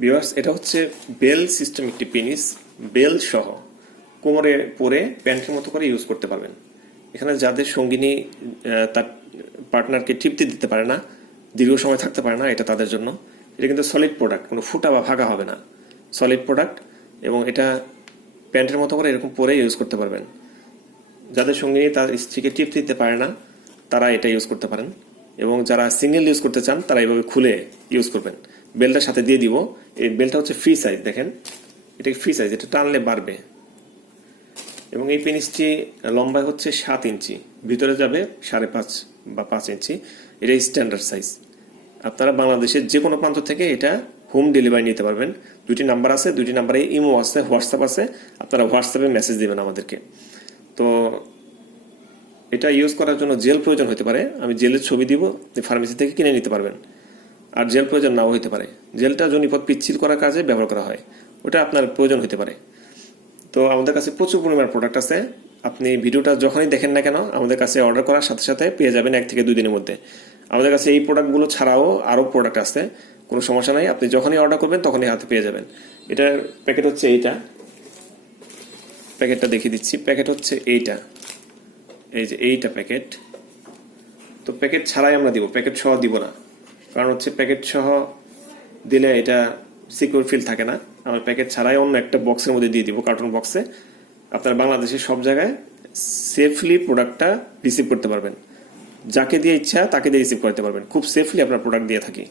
Viewers এটা হচ্ছে bell system একটি পেনিস বেল সহ। কোমরে পরে প্যান্টের মতো করে ইউজ করতে পারবেন। এখানে যাদের সঙ্গিনী তার পার্টনারকে তৃপ্তি দিতে পারে না, দীর্ঘ সময় থাকতে পারে না, এটা তাদের জন্য। এটা কিন্তু সলিড প্রোডাক্ট কোনো ফুটা বা ভাগা হবে না। সলিড প্রোডাক্ট এবং এটা প্যান্টের মতো করে এরকম পরে ইউজ করতে পারবেন। যাদের সঙ্গিনী, তার স্ত্রীকে তৃপ্তি দিতে পারে না, তারা এটা ইউজ করতে পারেন। এবং যারা সিঙ্গেল ইউজ করতে চান, তারা এইভাবে খুলে ইউজ করবেন। বেলটার সাথে দিয়ে দিব। এই বেলটা হচ্ছে ফ্রি সাইজ দেখেন। এটা ফ্রি সাইজ এটা টানলে বাড়বে। এবং এই পেনিসটি লম্বায় হচ্ছে সাত ইঞ্চি, ভিতরে যাবে সাড়ে পাঁচ বা পাঁচ ইঞ্চি। এটা স্ট্যান্ডার্ড সাইজ আপনারা বাংলাদেশের যে কোনো প্রান্ত থেকে এটা হোম ডেলিভারি নিতে পারবেন। দুটি নাম্বার আছে দুটি নাম্বারে ইমো আছে হোয়াটসঅ্যাপ আছে। আপনারা হোয়াটসঅ্যাপে মেসেজ দেবেন আমাদেরকে। তো এটা ইউজ করার জন্য জেল প্রয়োজন হতে পারে। আমি জেলের ছবি দিব ফার্মেসি থেকে কিনে নিতে পারবেন। আর জেল প্রয়োজন নাও হতে পারে। জেলটা জনিপথ পিচ্ছিল করার কাজে ব্যবহার করা হয়। ওটা আপনার প্রয়োজন হতে পারে। তো আমাদের কাছে প্রচুর পরিমাণ প্রোডাক্ট আছে। আপনি ভিডিওটা যখনই দেখেন না কেন, আমাদের কাছে অর্ডার করার সাথে সাথে পেয়ে যাবেন এক থেকে দুই দিনের মধ্যে। আমাদের কাছে এই প্রোডাক্টগুলো ছাড়াও আরও প্রোডাক্ট আছে। কোনো সমস্যা নাই। আপনি যখনই অর্ডার করবেন, তখনই হাতে পেয়ে যাবেন। এটার প্যাকেট হচ্ছে এইটা। প্যাকেটটা দেখিয়ে দিচ্ছি। প্যাকেট হচ্ছে এইটা। এই যে এইটা প্যাকেট। তো প্যাকেট ছাড়াই আমরা দিব। প্যাকেট সহ দিব না। কারণ হচ্ছে প্যাকেট সহ দিলে এটা সিকিউর ফিল থাকে না। আমার প্যাকেট ছাড়াই অন্য একটা বক্সের মধ্যে দিয়ে দিব কার্টুন বক্সে আপনারা বাংলাদেশের সব জায়গায় সেফলি প্রোডাক্টটা রিসিভ করতে পারবেন। যাকে দিয়ে ইচ্ছা তাকে দিয়ে রিসিভ করতে পারবেন। খুব সেফলি আপনার প্রোডাক্ট দিয়ে থাকি।